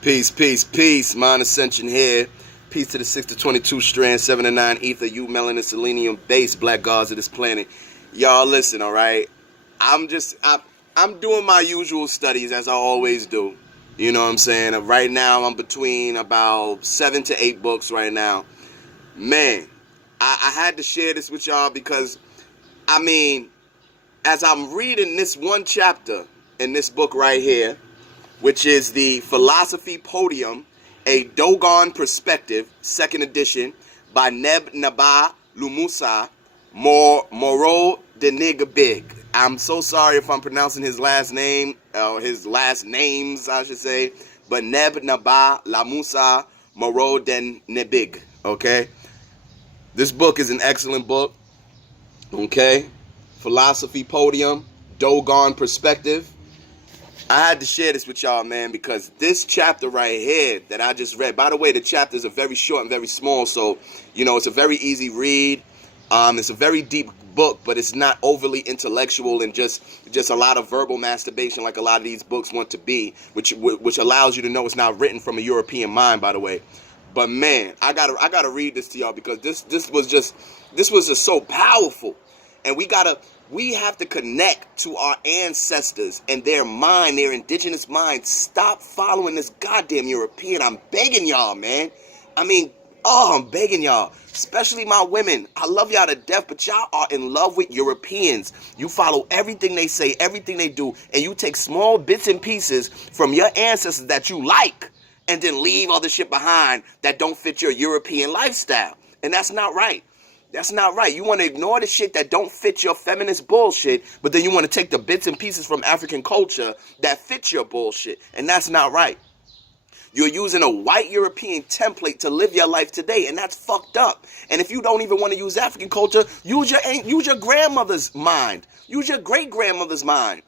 Peace, peace, peace. Mind Ascension here. Peace to the 6 to 22 strand, 7 to 9 ether, you melanin, selenium base, black gods of this planet. Y'all listen, all right? I'm doing my usual studies as I always do. You know what I'm saying? Right now, I'm between about 7 to 8 books right now. Man, I had to share this with y'all because, I mean, as I'm reading this one chapter in this book right here, which is the Philosophy Podium, a Dogon Perspective, second edition, by Neb Naba Lumusa Moro Denigabig. I'm so sorry if I'm pronouncing his last name, his last names, I should say, but Neb Naba Lamusa Moro Denibig, okay? This book is an excellent book, okay? Philosophy Podium, Dogon Perspective. I had to share this with y'all, man, because this chapter right here that I just read, by the way, the chapters are very short and very small, so, you know, it's a very easy read. It's a very deep book, but it's not overly intellectual and just a lot of verbal masturbation like a lot of these books want to be, which allows you to know it's not written from a European mind, by the way. But, man, I gotta read this to y'all because this was just so powerful. And we have to connect to our ancestors and their mind, their indigenous mind. Stop following this goddamn European. I'm begging y'all, man. I mean, I'm begging y'all, especially my women. I love y'all to death, but y'all are in love with Europeans. You follow everything they say, everything they do, and you take small bits and pieces from your ancestors that you like and then leave all the shit behind that don't fit your European lifestyle. And that's not right. That's not right. You want to ignore the shit that don't fit your feminist bullshit, but then you want to take the bits and pieces from African culture that fit your bullshit. And that's not right. You're using a white European template to live your life today, and that's fucked up. And if you don't even want to use African culture, use your grandmother's mind. Use your great-grandmother's mind.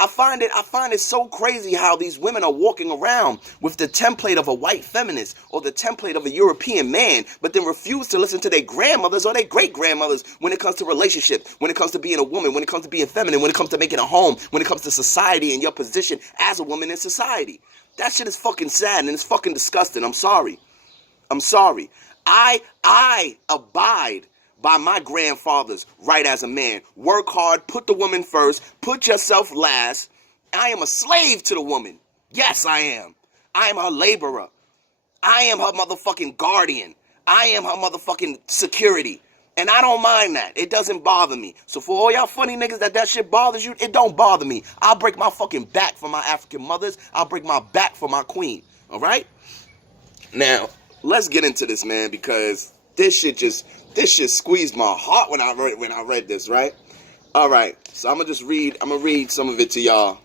I find it so crazy how these women are walking around with the template of a white feminist or the template of a European man, but then refuse to listen to their grandmothers or their great-grandmothers when it comes to relationships, when it comes to being a woman, when it comes to being feminine, when it comes to making a home, when it comes to society and your position as a woman in society. That shit is fucking sad and it's fucking disgusting. I'm sorry. I abide by my grandfather's right as a man. Work hard, put the woman first, put yourself last. I am a slave to the woman. Yes, I am. I am her laborer. I am her motherfucking guardian. I am her motherfucking security. And I don't mind that. It doesn't bother me. So for all y'all funny niggas that shit bothers you, it don't bother me. I'll break my fucking back for my African mothers. I'll break my back for my queen. All right? Now, let's get into this, man, because this shit squeezed my heart when I read this, right? All right, so I'm gonna read some of it to y'all.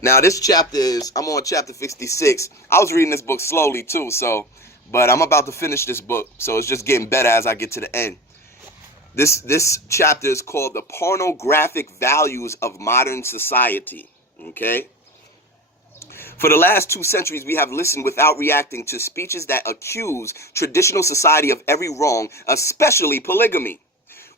Now, this chapter I'm on chapter 56. I was reading this book slowly too, but I'm about to finish this book, so it's just getting better as I get to the end. This chapter is called The Pornographic Values of Modern Society, okay? For the last 2 centuries, we have listened without reacting to speeches that accuse traditional society of every wrong, especially polygamy.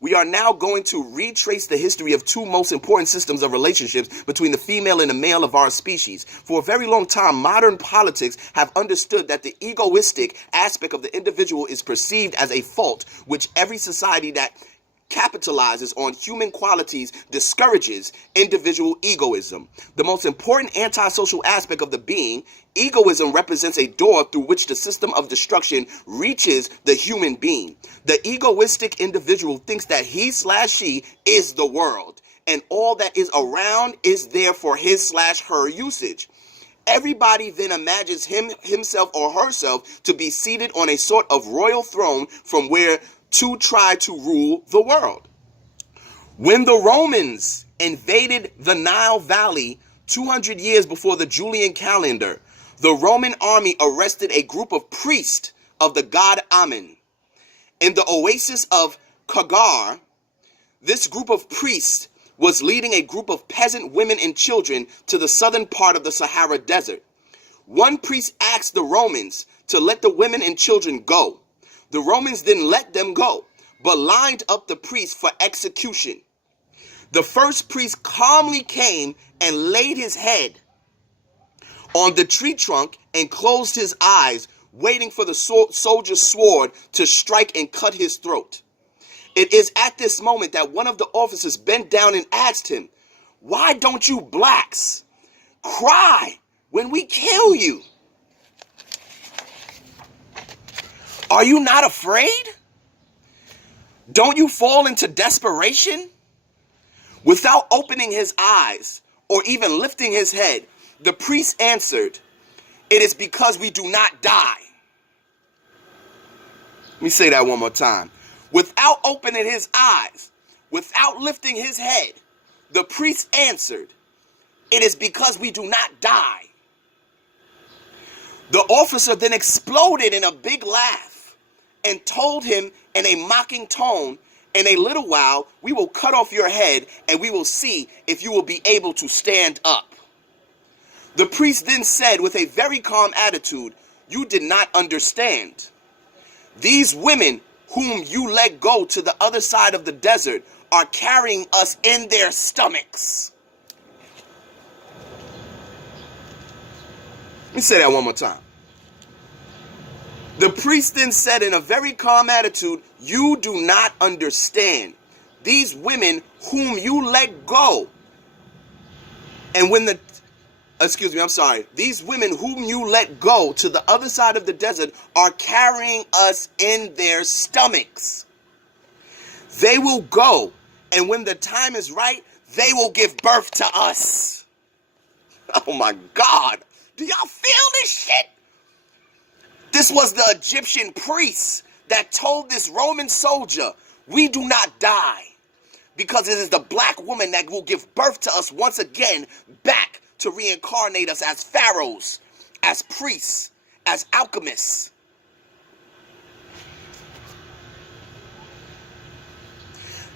We are now going to retrace the history of 2 most important systems of relationships between the female and the male of our species. For a very long time, modern politics have understood that the egoistic aspect of the individual is perceived as a fault, which every society that capitalizes on human qualities discourages individual egoism. The most important antisocial aspect of the being, egoism represents a door through which the system of destruction reaches the human being. The egoistic individual thinks that he/she is the world, and all that is around is there for his/her usage. Everybody then imagines himself or herself to be seated on a sort of royal throne from where to try to rule the world. When the Romans invaded the Nile Valley 200 years before the Julian calendar, the Roman army arrested a group of priests of the god Amun. In the oasis of Kagar, this group of priests was leading a group of peasant women and children to the southern part of the Sahara Desert. One priest asked the Romans to let the women and children go. The Romans didn't let them go, but lined up the priests for execution. The first priest calmly came and laid his head on the tree trunk and closed his eyes, waiting for the soldier's sword to strike and cut his throat. It is at this moment that one of the officers bent down and asked him, "Why don't you blacks cry when we kill you? Are you not afraid? Don't you fall into desperation?" Without opening his eyes or even lifting his head, the priest answered, "It is because we do not die." Let me say that one more time. Without opening his eyes, without lifting his head, the priest answered, "It is because we do not die." The officer then exploded in a big laugh and told him in a mocking tone, "In a little while, we will cut off your head and we will see if you will be able to stand up." The priest then said with a very calm attitude, "You did not understand. These women whom you let go to the other side of the desert are carrying us in their stomachs." Let me say that one more time. The priest then said in a very calm attitude, "You do not understand. These women whom you let go, and when these women whom you let go to the other side of the desert are carrying us in their stomachs. They will go, and when the time is right, they will give birth to us." Oh my God. Do y'all feel this shit? This was the Egyptian priest that told this Roman soldier, "We do not die, because it is the black woman that will give birth to us once again, back to reincarnate us as pharaohs, as priests, as alchemists."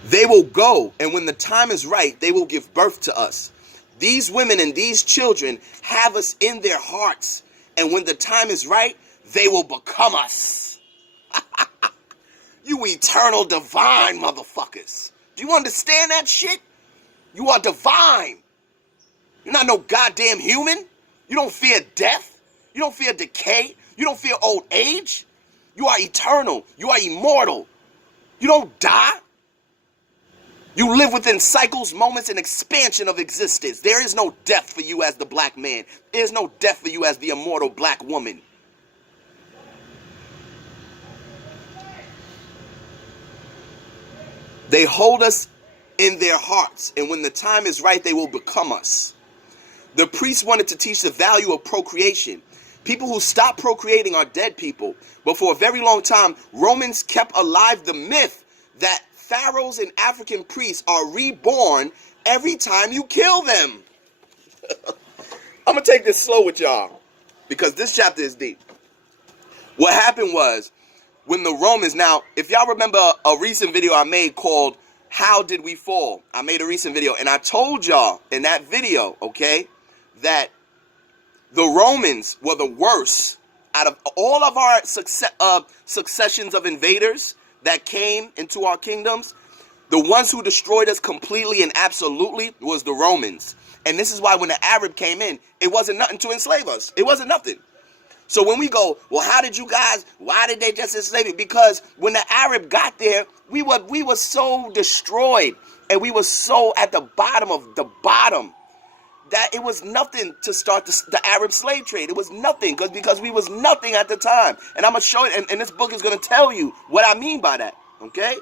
They will go, and when the time is right, they will give birth to us. These women and these children have us in their hearts, and when the time is right, they will become us. You eternal divine motherfuckers. Do you understand that shit? You are divine. You're not no goddamn human. You don't fear death. You don't fear decay. You don't fear old age. You are eternal. You are immortal. You don't die. You live within cycles, moments, and expansion of existence. There is no death for you as the black man. There is no death for you as the immortal black woman. They hold us in their hearts, and when the time is right, they will become us. The priests wanted to teach the value of procreation. People who stop procreating are dead people. But for a very long time, Romans kept alive the myth that pharaohs and African priests are reborn every time you kill them. I'm going to take this slow with y'all, because this chapter is deep. What happened was, when the Romans, now, if y'all remember a recent video I made called "How Did We Fall?" I made a recent video, and I told y'all in that video, okay, that the Romans were the worst out of all of our successions of invaders that came into our kingdoms. The ones who destroyed us completely and absolutely was the Romans. And this is why when the Arab came in, it wasn't nothing to enslave us. It wasn't nothing. So when we go, well, how did you guys, why did they just enslave you? Because when the Arab got there, we were so destroyed, and we were so at the bottom of the bottom that it was nothing to start the Arab slave trade. It was nothing because we was nothing at the time. And I'm going to show it, and this book is going to tell you what I mean by that, okay?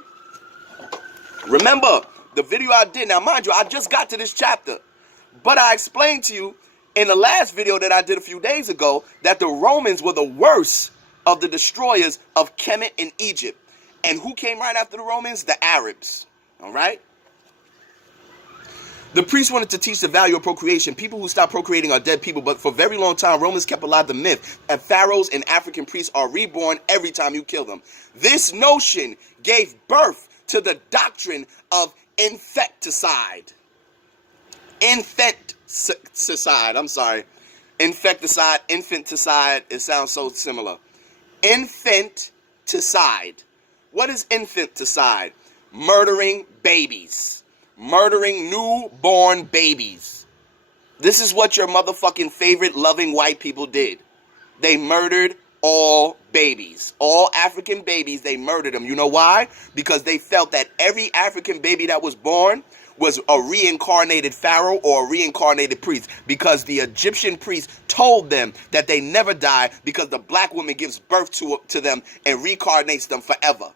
Remember, the video I did, now mind you, I just got to this chapter, but I explained to you in the last video that I did a few days ago that the Romans were the worst of the destroyers of Kemet and Egypt. And who came right after the Romans? The Arabs. All right? The priests wanted to teach the value of procreation. People who stop procreating are dead people, but for a very long time, Romans kept alive the myth that pharaohs and African priests are reborn every time you kill them. This notion gave birth to the doctrine of infanticide. Infanticide, it sounds so similar. Infanticide. What is infanticide? Murdering babies. Murdering newborn babies. This is what your motherfucking favorite loving white people did. They murdered all babies. All African babies, they murdered them. You know why? Because they felt that every African baby that was born was a reincarnated pharaoh or a reincarnated priest, because the Egyptian priest told them that they never die because the black woman gives birth to them and reincarnates them forever.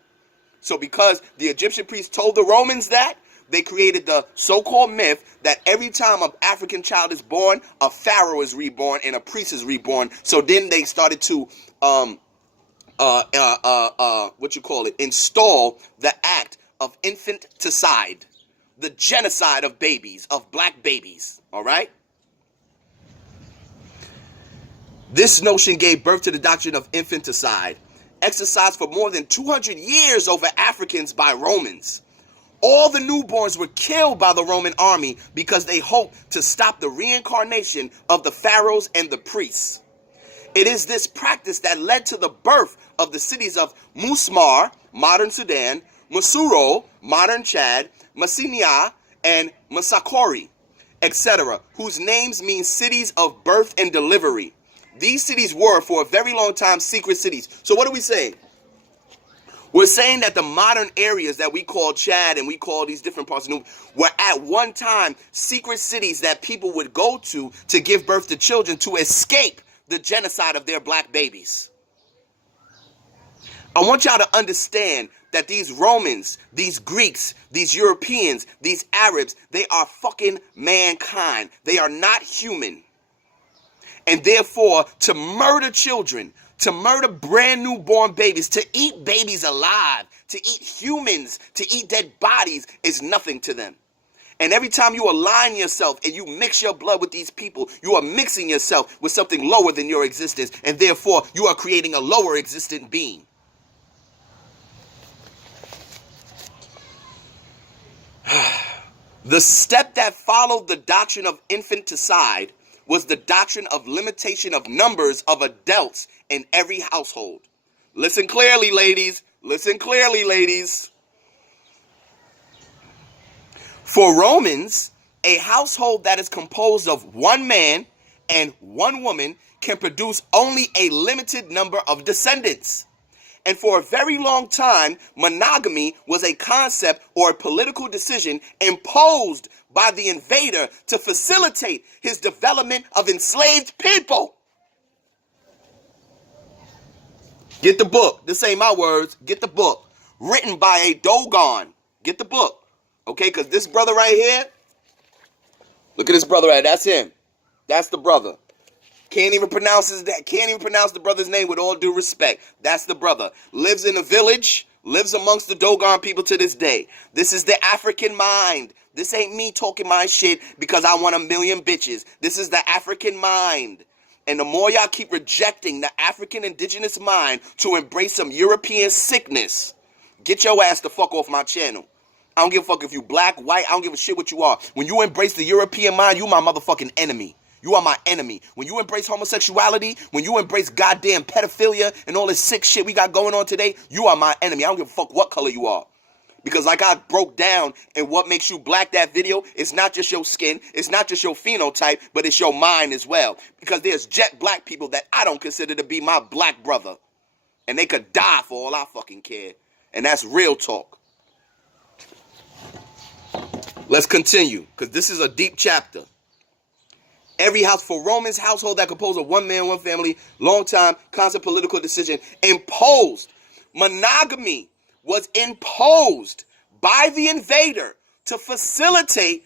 So because the Egyptian priest told the Romans that, they created the so-called myth that every time an African child is born, a pharaoh is reborn and a priest is reborn. So then they started to install the act of infanticide, the genocide of babies, of black babies. All right. This notion gave birth to the doctrine of infanticide, exercised for more than 200 years over Africans by Romans. All the newborns were killed by the Roman army because they hoped to stop the reincarnation of the pharaohs and the priests. It is this practice that led to the birth of the cities of Musmar, modern Sudan, Musuro, modern Chad, Masinia, and Masakori, etc., whose names mean cities of birth and delivery. These cities were, for a very long time, secret cities. So what are we saying? We're saying that the modern areas that we call Chad and we call these different parts of New were at one time secret cities that people would go to give birth to children to escape the genocide of their black babies. I want y'all to understand that these Romans, these Greeks, these Europeans, these Arabs, they are fucking mankind. They are not human. And therefore, to murder children, to murder brand new born babies, to eat babies alive, to eat humans, to eat dead bodies is nothing to them. And every time you align yourself and you mix your blood with these people, you are mixing yourself with something lower than your existence. And therefore, you are creating a lower existent being. The step that followed the doctrine of infanticide was the doctrine of limitation of numbers of adults in every household. Listen clearly, ladies. Listen clearly, ladies. For Romans, a household that is composed of one man and one woman can produce only a limited number of descendants. And for a very long time, monogamy was a concept or a political decision imposed by the invader to facilitate his development of enslaved people. Get the book. This ain't my words. Get the book. Written by a dogon. Get the book. Okay, because this brother right here, look at this brother right. That's him. That's the brother. Can't even pronounce the brother's name with all due respect. That's the brother. Lives in a village, lives amongst the Dogon people to this day. This is the African mind. This ain't me talking my shit because I want a million bitches. This is the African mind. And the more y'all keep rejecting the African indigenous mind to embrace some European sickness, get your ass the fuck off my channel. I don't give a fuck if you black, white, I don't give a shit what you are. When you embrace the European mind, you my motherfucking enemy. You are my enemy. When you embrace homosexuality, when you embrace goddamn pedophilia and all this sick shit we got going on today, you are my enemy. I don't give a fuck what color you are. Because like I broke down in What Makes You Black, that video, it's not just your skin, it's not just your phenotype, but it's your mind as well. Because there's jet black people that I don't consider to be my black brother. And they could die for all I fucking care. And that's real talk. Let's continue, because this is a deep chapter. Every house, for Romans, household that composed of one man, one family, long time, constant political decision, imposed. Monogamy was imposed by the invader to facilitate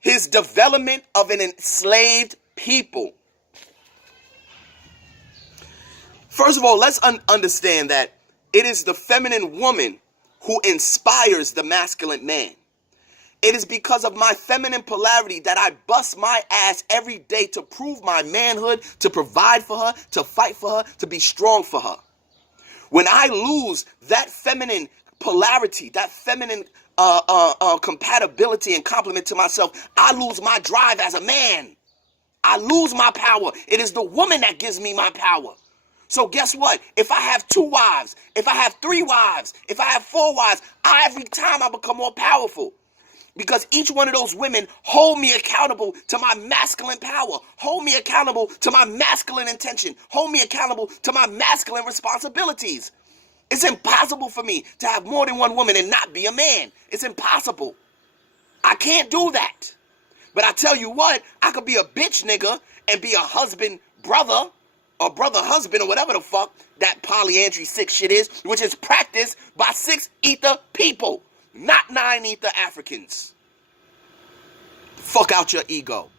his development of an enslaved people. First of all, let's understand that it is the feminine woman who inspires the masculine man. It is because of my feminine polarity that I bust my ass every day to prove my manhood, to provide for her, to fight for her, to be strong for her. When I lose that feminine polarity, that feminine compatibility and complement to myself, I lose my drive as a man. I lose my power. It is the woman that gives me my power. So guess what? If I have 2 wives, if I have 3 wives, if I have 4 wives, every time I become more powerful. Because each one of those women hold me accountable to my masculine power. Hold me accountable to my masculine intention. Hold me accountable to my masculine responsibilities. It's impossible for me to have more than one woman and not be a man. It's impossible. I can't do that. But I tell you what, I could be a bitch nigga and be a husband brother or brother husband or whatever the fuck that polyandry 6 shit is, which is practiced by 6 ether people, not 9 ether Africans. Fuck out your ego.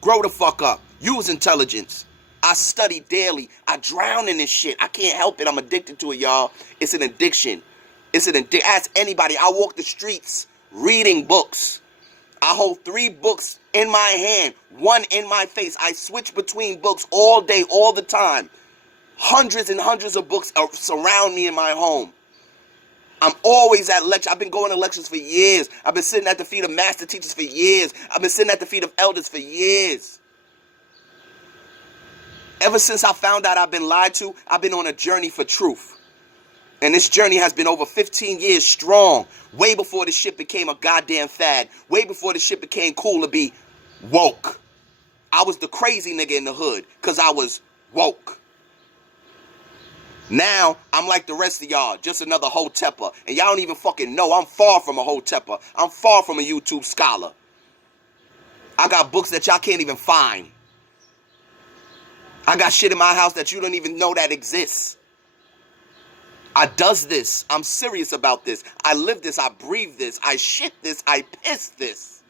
Grow the fuck up. Use intelligence. I study daily. I drown in this shit. I can't help it. I'm addicted to it, y'all. It's an addiction. It's an addiction. Ask anybody. I walk the streets reading books. I hold 3 books in my hand, 1 in my face. I switch between books all day, all the time. Hundreds and hundreds of books surround me in my home. I'm always at lecture. I've been going to lectures for years. I've been sitting at the feet of master teachers for years. I've been sitting at the feet of elders for years. Ever since I found out I've been lied to, I've been on a journey for truth. And this journey has been over 15 years strong. Way before this shit became a goddamn fad. Way before this shit became cool to be woke. I was the crazy nigga in the hood because I was woke. Now, I'm like the rest of y'all, just another hotepper. And y'all don't even fucking know I'm far from a hotepper. I'm far from a YouTube scholar. I got books that y'all can't even find. I got shit in my house that you don't even know that exists. I does this. I'm serious about this. I live this. I breathe this. I shit this. I piss this.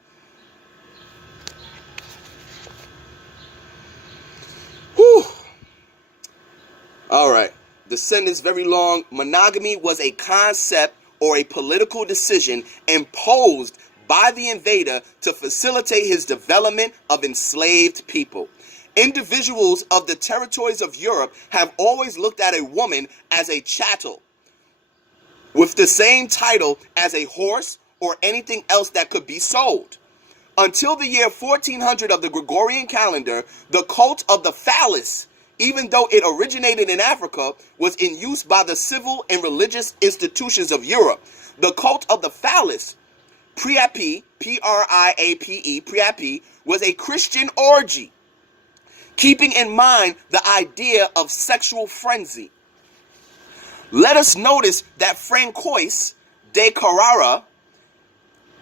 Whew. All right. The sentence very long. Monogamy was a concept or a political decision imposed by the invader to facilitate his development of enslaved people. Individuals of the territories of Europe have always looked at a woman as a chattel with the same title as a horse or anything else that could be sold. Until the year 1400 of the Gregorian calendar, the cult of the phallus, even though it originated in Africa, was in use by the civil and religious institutions of Europe. The cult of the phallus, Priapi, P-R-I-A-P-E, Priapi, was a Christian orgy, keeping in mind the idea of sexual frenzy. Let us notice that Francois de Carrara,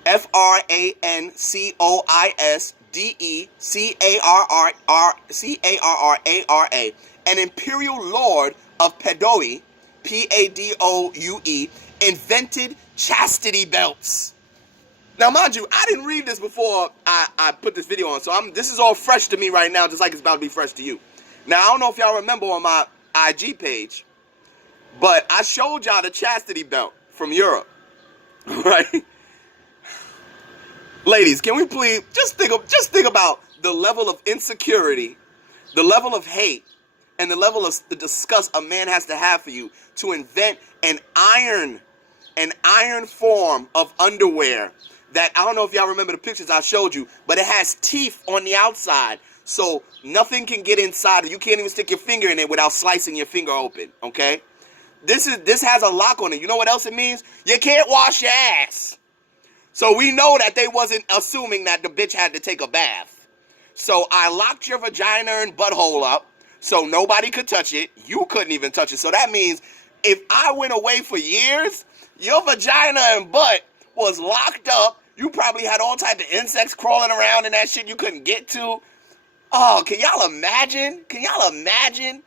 F-R-A-N-C-O-I-S-D-E-C-A-R-R-A-R-A, an imperial lord of Padoue, P-A-D-O-U-E, invented chastity belts. Now, mind you, I didn't read this before I put this video on, so this is all fresh to me right now, just like it's about to be fresh to you. Now, I don't know if y'all remember on my IG page, but I showed y'all the chastity belt from Europe, right? Ladies, can we please just think about the level of insecurity, the level of hate, and the level of the disgust a man has to have for you to invent an iron form of underwear that, I don't know if y'all remember the pictures I showed you, but it has teeth on the outside, so nothing can get inside. You can't even stick your finger in it without slicing your finger open, okay? This has a lock on it. You know what else it means? You can't wash your ass. So we know that they wasn't assuming that the bitch had to take a bath. So I locked your vagina and butthole up so nobody could touch it. You couldn't even touch it. So that means if I went away for years, your vagina and butt was locked up. You probably had all type of insects crawling around in that shit you couldn't get to. Oh, can y'all imagine? Can y'all imagine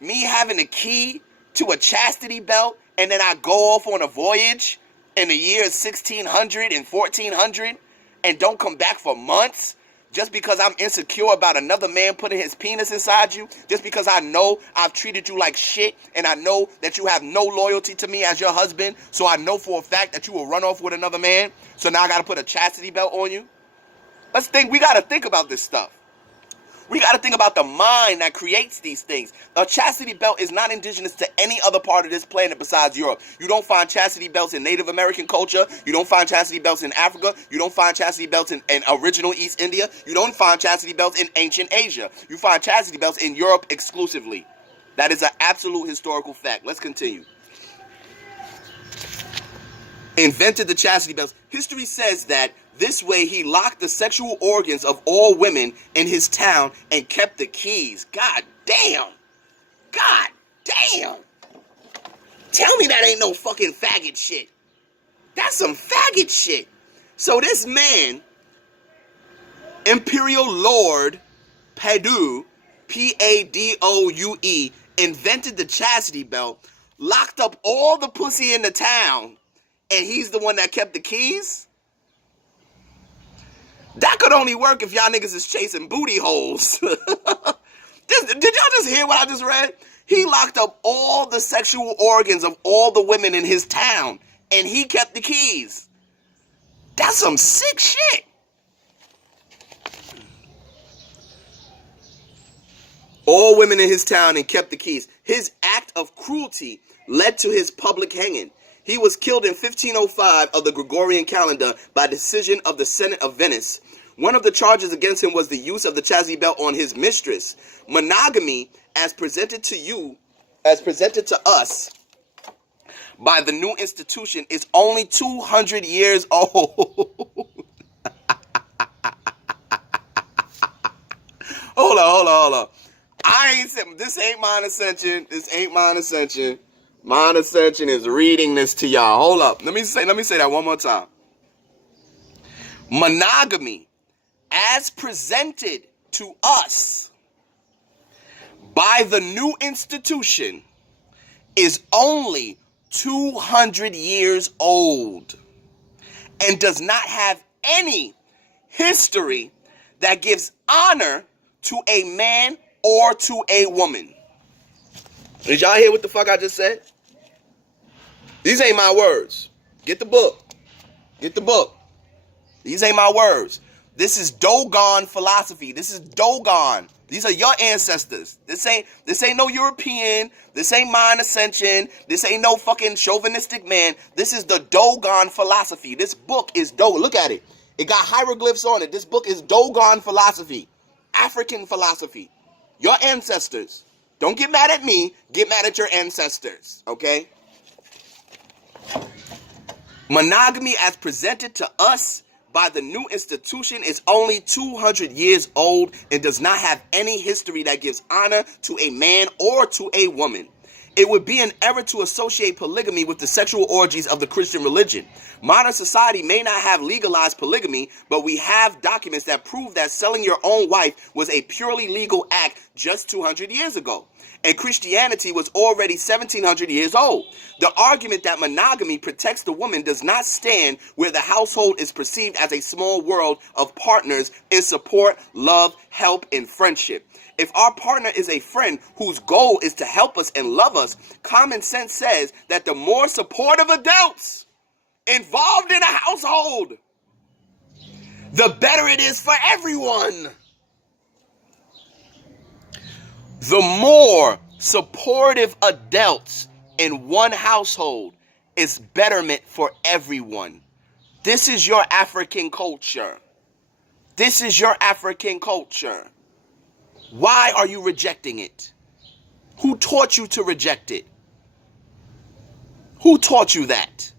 me having the key to a chastity belt and then I go off on a voyage in the years 1600 and 1400 and don't come back for months just because I'm insecure about another man putting his penis inside you, just because I know I've treated you like shit and I know that you have no loyalty to me as your husband, so I know for a fact that you will run off with another man, so now I gotta put a chastity belt on you? We gotta think about this stuff. We got to think about the mind that creates these things. A chastity belt is not indigenous to any other part of this planet besides Europe. You don't find chastity belts in Native American culture. You don't find chastity belts in Africa. You don't find chastity belts in original East India. You don't find chastity belts in ancient Asia. You find chastity belts in Europe exclusively. That is an absolute historical fact. Let's continue. Invented the chastity belts. History says that This way, he locked the sexual organs of all women in his town and kept the keys. God damn. God damn. Tell me that ain't no fucking faggot shit. That's some faggot shit. So this man, Imperial Lord Padoue, Padoue, invented the chastity belt, locked up all the pussy in the town, and he's the one that kept the keys? That could only work if y'all niggas is chasing booty holes. Did y'all just hear what I just read? He locked up all the sexual organs of all the women in his town, and he kept the keys. That's some sick shit. All women in his town and kept the keys. His act of cruelty led to his public hanging. He was killed in 1505 of the Gregorian calendar by decision of the Senate of Venice. One of the charges against him was the use of the chastity belt on his mistress. Monogamy, as presented to us by the new institution, is only 200 years old. Hold on. I ain't saying this ain't mine ascension. Mine ascension is reading this to y'all. Hold up. Let me say that one more time. Monogamy, as presented to us by the new institution, is only 200 years old and does not have any history that gives honor to a man or to a woman. Did y'all hear what the fuck I just said? These ain't my words. Get the book. These ain't my words. This is Dogon philosophy. This is Dogon. These are your ancestors. This ain't no European. This ain't mine ascension. This ain't no fucking chauvinistic man. This is the Dogon philosophy. This book is Dogon. Look at it. It got hieroglyphs on it. This book is Dogon philosophy. African philosophy. Your ancestors. Don't get mad at me. Get mad at your ancestors. Okay? Monogamy as presented to us by the new institution is only 200 years old and does not have any history that gives honor to a man or to a woman. It would be an error to associate polygamy with the sexual orgies of the Christian religion. Modern society may not have legalized polygamy, but we have documents that prove that selling your own wife was a purely legal act just 200 years ago. And Christianity was already 1700 years old. The argument that monogamy protects the woman does not stand where the household is perceived as a small world of partners in support, love, help, and friendship. If our partner is a friend whose goal is to help us and love us, common sense says that the more supportive adults involved in a household, the better it is for everyone. The more supportive adults in one household is betterment for everyone. This is your African culture. Why are you rejecting it? Who taught you to reject it? Who taught you that?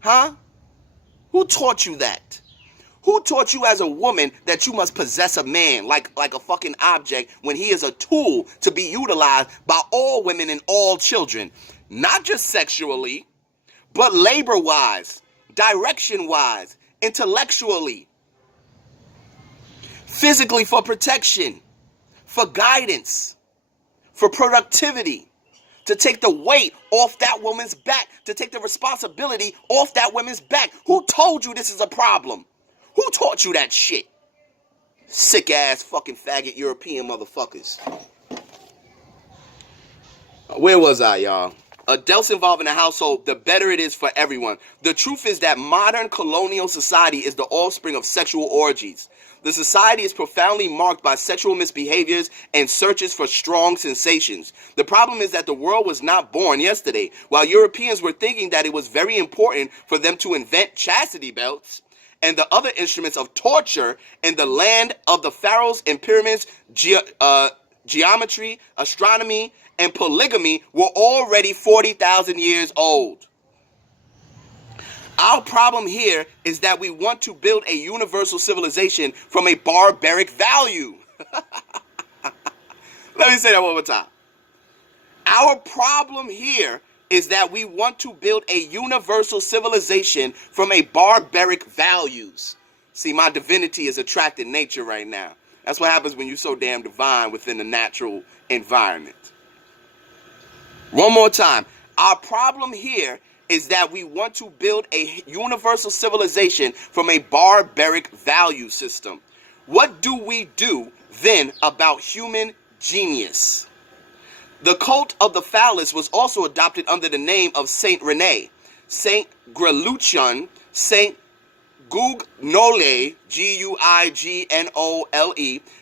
Huh? Who taught you that? Who taught you as a woman that you must possess a man like a fucking object when he is a tool to be utilized by all women and all children? Not just sexually, but labor-wise, direction-wise, intellectually, physically for protection, for guidance, for productivity, to take the weight off that woman's back, to take the responsibility off that woman's back. Who told you this is a problem? Who taught you that shit? Sick ass fucking faggot European motherfuckers. Where was I, y'all? Adults involved in the household, the better it is for everyone. The truth is that modern colonial society is the offspring of sexual orgies. The society is profoundly marked by sexual misbehaviors and searches for strong sensations. The problem is that the world was not born yesterday. While Europeans were thinking that it was very important for them to invent chastity belts and the other instruments of torture in the land of the pharaohs and pyramids, geometry, astronomy, and polygamy were already 40,000 years old. Our problem here is that we want to build a universal civilization from a barbaric value. Let me say that one more time. Our problem here is that we want to build a universal civilization from a barbaric values. See, my divinity is attracting nature right now. That's what happens when you're so damn divine within the natural environment. One more time. Our problem here is that we want to build a universal civilization from a barbaric value system. What do we do then about human genius? The cult of the phallus was also adopted under the name of Saint Rene, Saint Greluchon, Saint Guignole, Guignole,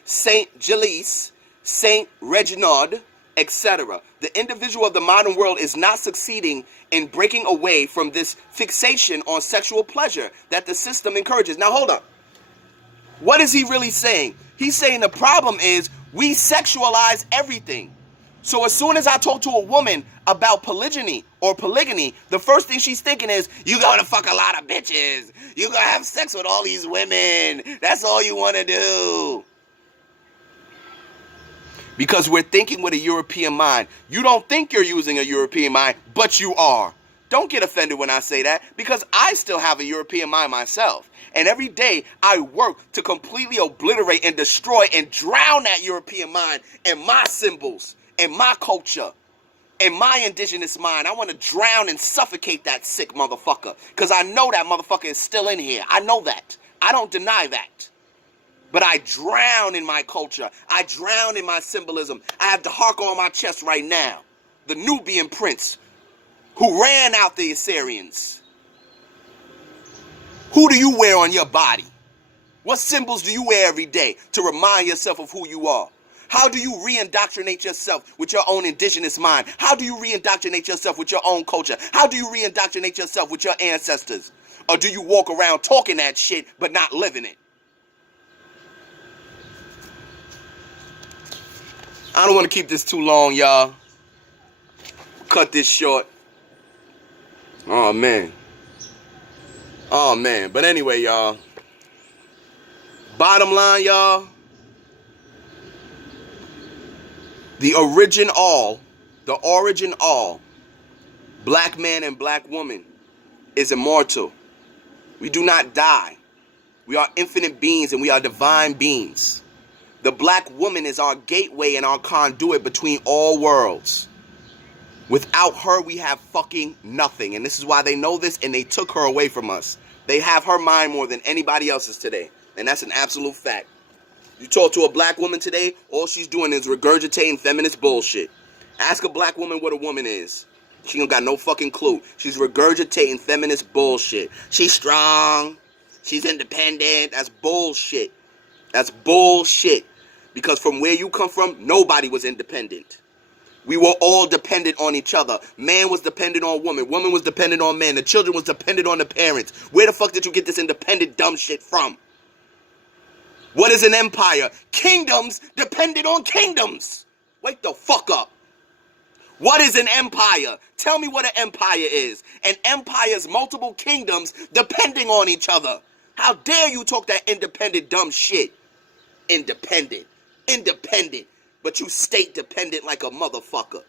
Saint Gilles, Saint Reginald, etc. The individual of the modern world is not succeeding in breaking away from this fixation on sexual pleasure that the system encourages. Now hold up. What is he really saying? He's saying the problem is we sexualize everything. So as soon as I talk to a woman about polygyny or polygamy, the first thing she's thinking is, you gonna fuck a lot of bitches. You gonna have sex with all these women. That's all you wanna do. Because we're thinking with a European mind. You don't think you're using a European mind, but you are. Don't get offended when I say that, because I still have a European mind myself. And every day I work to completely obliterate and destroy and drown that European mind and my symbols and my culture and my indigenous mind. I want to drown and suffocate that sick motherfucker, because I know that motherfucker is still in here. I know that. I don't deny that. But I drown in my culture. I drown in my symbolism. I have the hark on my chest right now. The Nubian prince who ran out the Assyrians. Who do you wear on your body? What symbols do you wear every day to remind yourself of who you are? How do you re-indoctrinate yourself with your own indigenous mind? How do you re-indoctrinate yourself with your own culture? How do you re-indoctrinate yourself with your ancestors? Or do you walk around talking that shit but not living it? I don't want to keep this too long, y'all. Cut this short. Oh, man. Oh, man. But anyway, y'all. Bottom line, y'all. The origin all, black man and black woman, is immortal. We do not die. We are infinite beings and we are divine beings. The black woman is our gateway and our conduit between all worlds. Without her, we have fucking nothing. And this is why they know this, and they took her away from us. They have her mind more than anybody else's today. And that's an absolute fact. You talk to a black woman today, all she's doing is regurgitating feminist bullshit. Ask a black woman what a woman is. She don't got no fucking clue. She's regurgitating feminist bullshit. She's strong. She's independent. That's bullshit. That's bullshit. Because from where you come from, nobody was independent. We were all dependent on each other. Man was dependent on woman. Woman was dependent on man. The children was dependent on the parents. Where the fuck did you get this independent dumb shit from? What is an empire? Kingdoms depended on kingdoms. Wake the fuck up. What is an empire? Tell me what an empire is. An empire is multiple kingdoms depending on each other. How dare you talk that independent dumb shit? Independent. But you state dependent like a motherfucker.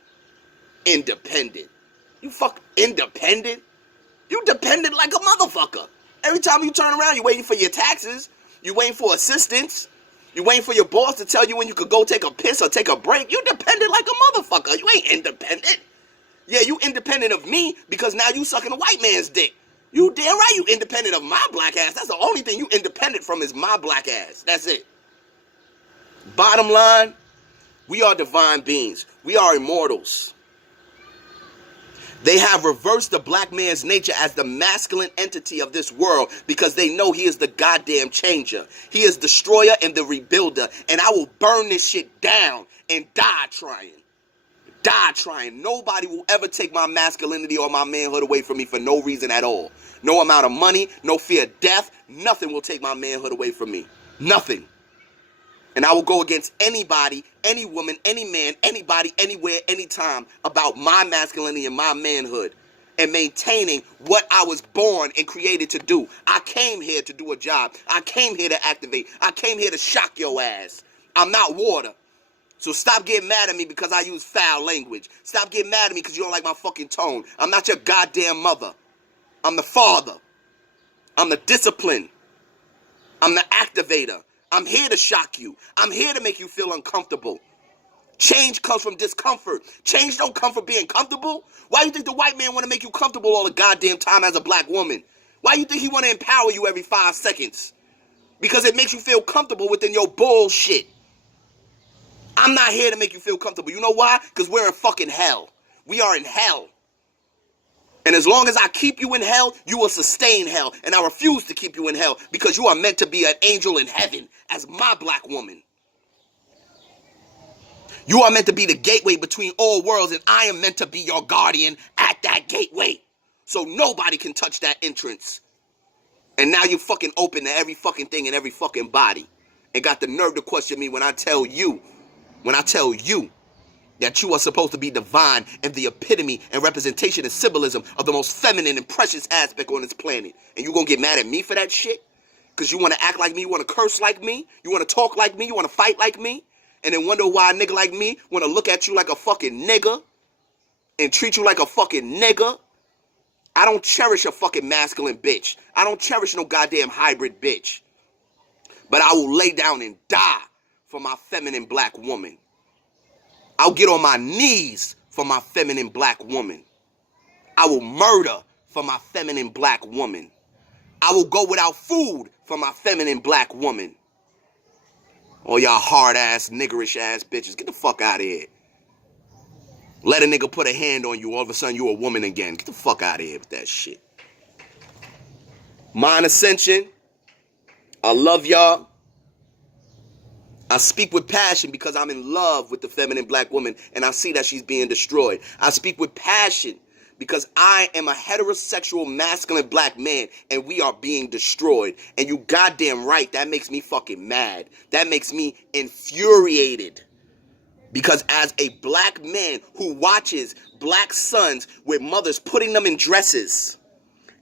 Independent. You fuck independent? You dependent like a motherfucker. Every time you turn around, you're waiting for your taxes. You're waiting for assistance. You're waiting for your boss to tell you when you could go take a piss or take a break. You dependent like a motherfucker. You ain't independent. Yeah, you independent of me because now you sucking a white man's dick. You damn right you independent of my black ass. That's the only thing you independent from is my black ass. That's it. Bottom line, we are divine beings. We are immortals. They have reversed the black man's nature as the masculine entity of this world because they know he is the goddamn changer. He is destroyer and the rebuilder. And I will burn this shit down and die trying. Die trying. Nobody will ever take my masculinity or my manhood away from me for no reason at all. No amount of money, no fear of death. Nothing will take my manhood away from me. Nothing. And I will go against anybody, any woman, any man, anybody, anywhere, anytime about my masculinity and my manhood. and maintaining what I was born and created to do. I came here to do a job. I came here to activate. I came here to shock your ass. I'm not water. So stop getting mad at me because I use foul language. Stop getting mad at me because you don't like my fucking tone. I'm not your goddamn mother. I'm the father. I'm the discipline. I'm the activator. I'm here to shock you. I'm here to make you feel uncomfortable. Change comes from discomfort. Change don't come from being comfortable. Why do you think the white man want to make you comfortable all the goddamn time as a black woman? Why do you think he want to empower you every 5 seconds? Because it makes you feel comfortable within your bullshit. I'm not here to make you feel comfortable. You know why? Because we're in fucking hell. We are in hell. And as long as I keep you in hell, you will sustain hell. And I refuse to keep you in hell because you are meant to be an angel in heaven as my black woman. You are meant to be the gateway between all worlds, and I am meant to be your guardian at that gateway. So nobody can touch that entrance. And now you're fucking open to every fucking thing in every fucking body. And got the nerve to question me when I tell you that you are supposed to be divine and the epitome and representation and symbolism of the most feminine and precious aspect on this planet. And you gonna get mad at me for that shit? Because you want to act like me, you want to curse like me, you want to talk like me, you want to fight like me? And then wonder why a nigga like me want to look at you like a fucking nigga and treat you like a fucking nigga? I don't cherish a fucking masculine bitch. I don't cherish no goddamn hybrid bitch. But I will lay down and die for my feminine black woman. I'll get on my knees for my feminine black woman. I will murder for my feminine black woman. I will go without food for my feminine black woman. All y'all hard-ass, niggerish-ass bitches, get the fuck out of here. Let a nigga put a hand on you, all of a sudden you a woman again. Get the fuck out of here with that shit. Mind Ascension, I love y'all. I speak with passion because I'm in love with the feminine black woman and I see that she's being destroyed. I speak with passion because I am a heterosexual masculine black man and we are being destroyed. And you goddamn right, that makes me fucking mad. That makes me infuriated. Because as a black man who watches black sons with mothers putting them in dresses,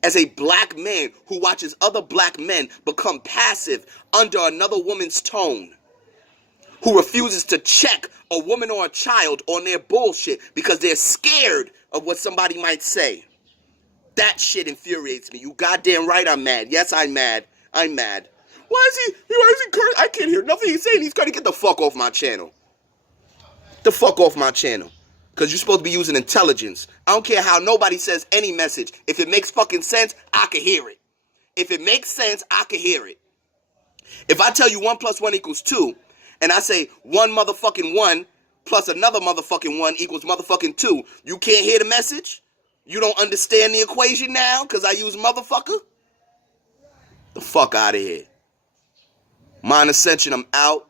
as a black man who watches other black men become passive under another woman's tone, who refuses to check a woman or a child on their bullshit because they're scared of what somebody might say. That shit infuriates me. You goddamn right I'm mad. Yes, I'm mad. I'm mad. Why is he cursing? I can't hear nothing he's saying. He's trying to get the fuck off my channel. The fuck off my channel. Because you're supposed to be using intelligence. I don't care how nobody says any message. If it makes fucking sense, I can hear it. If it makes sense, I can hear it. If I tell you 1 + 1 = 2, and I say 1 motherfucking 1 plus another motherfucking 1 equals motherfucking 2, you can't hear the message? You don't understand the equation now because I use motherfucker? The fuck out of here. Mind Ascension, I'm out.